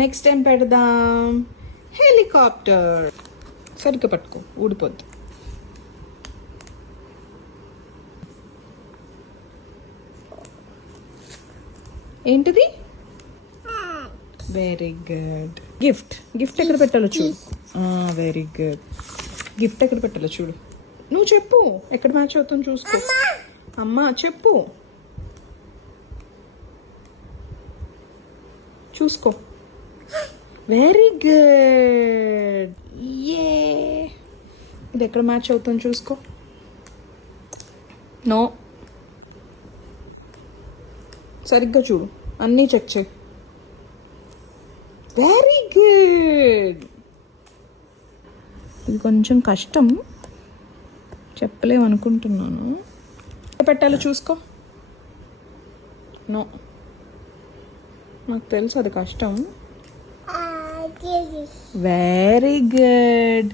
Next ఏం పెడదాం? Helicopter. సరిగ్గా పట్టుకో, ఊడిపోద్ది. ఏంటిది? Very good. గిఫ్ట్. గిఫ్ట్ ఎక్కడ పెట్టాలో చూడు. Very good. గిఫ్ట్ ఎక్కడ పెట్టాలో చూడు. నువ్వు చెప్పు ఎక్కడ మ్యాచ్ అవుతుందో చూసుకో. అమ్మా చెప్పు, చూసుకో. Very good. ఏ ఇది ఎక్కడ మ్యాచ్ అవుతుందో చూసుకో. నో, సరిగ్గా చూడు, అన్నీ చెక్ చేయి. Very good. ఇది కొంచెం కష్టం, చెప్పలేమనుకుంటున్నాను. పెట్టాలో చూసుకో. నో, నాకు తెలుసు అది కష్టం. Very good.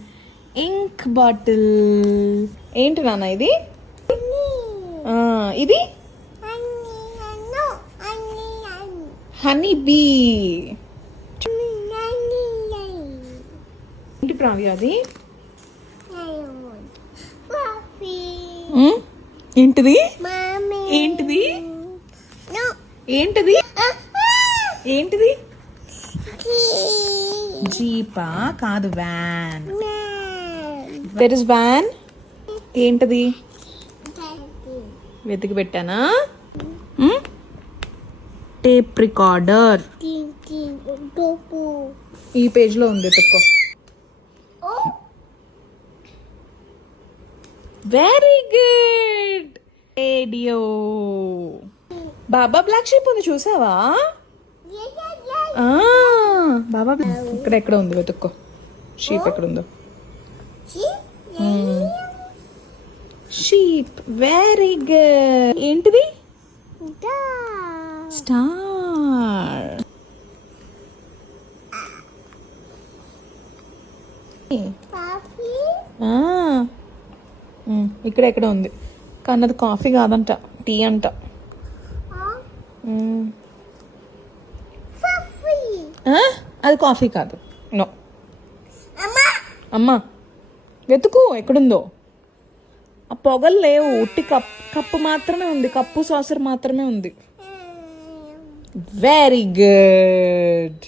Ink bottle. ఏంటి నాన్న ఇది? ఇది హనీ బీ. ఏంటి ప్రావ్య అది? ఏంటిది? ఏంటిది? ఏంటిది? ఏంటిది? జీపా కాదు, వ్యాన్. That is van. ఏంటిది? వెతికి పెట్టానా? Tape recorder. ఈ పేజ్లో ఉంది, తక్కువ. Very good. Radio. Baa baa black sheep ఉంది, చూసావా? బాబా ఇక్కడ ఎక్కడ ఉంది, వెతుక్కో. షీప్ ఎక్కడ ఉందో. షీప్. Very good. ఏంటిది? స్టార్. ఇక్కడ ఎక్కడ ఉంది, కానీ అది కాఫీ కాదంట, టీ అంట. అది కాఫీ కాదు. నో. అమ్మా వెతుకు ఎక్కడుందో. ఆ పొగలు లేవు, ఉట్టి కప్పు మాత్రమే ఉంది, కప్పు సాసర్ మాత్రమే ఉంది. Very good.